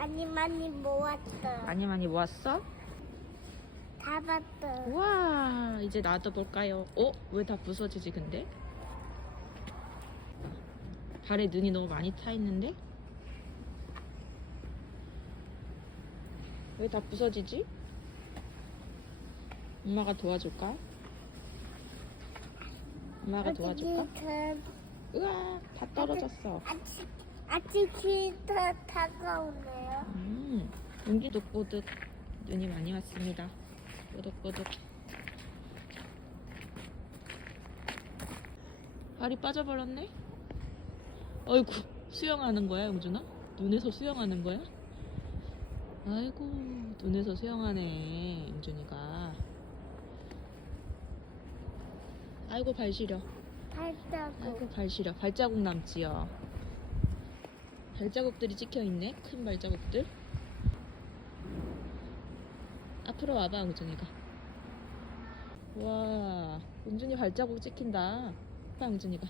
많이 많이 모았어. 많이 많이 모았어? 다 봤어. 우와 이제 놔둬볼까요? 어? 왜 다 부서지지 근데? 발에 눈이 너무 많이 차 있는데? 왜 다 부서지지? 엄마가 도와줄까? 엄마가 도와줄까? 어떻게 우와 다 떨어졌어 아치 아치키 더 다가오네요. 음, 용기독보득 눈이 많이 왔습니다. 뽀득뽀득. 발이 빠져버렸네? 아이고, 수영하는 거야, 영준아? 눈에서 수영하는 거야? 아이고, 눈에서 수영하네, 영준이가. 아이고, 발 시려. 발자국. 아이고, 발 시려. 발자국 남지요. 발자국들이 찍혀 있네. 큰 발자국들. 앞으로 와봐, 우준이가. 와, 은준이 발자국 찍힌다. 봐, 은준이가.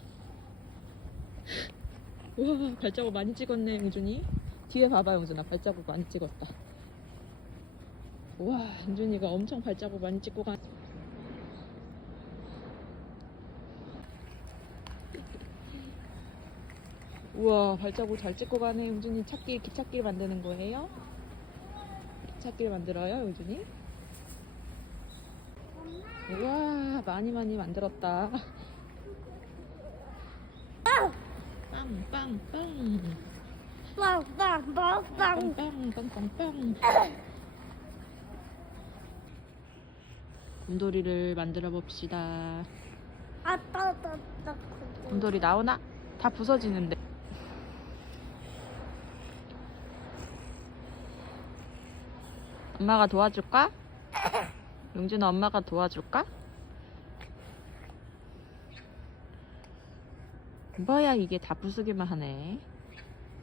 와, 발자국 많이 찍었네, 은준이. 뒤에 봐봐, 은준아. 발자국 많이 찍었다. 와, 은준이가 엄청 발자국 많이 찍고 가. 우와 발자국 잘 찍고 가네 용준이 찾기 기찻길 만드는 거예요? 기찻길 만들어요 용준이? 우와 많이 많이 만들었다 빵빵빵 빵빵빵빵. 빵빵빵빵빵 곰돌이를 만들어 봅시다 아따따따. 곰돌이 나오나? 다 부서지는데 엄마가 도와줄까? 용준아 엄마가 도와줄까? 뭐야 이게 다 부수기만 하네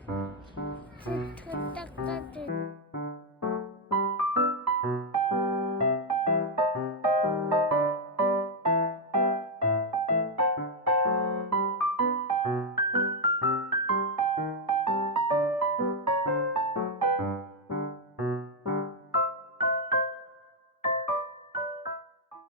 그 닦아줄.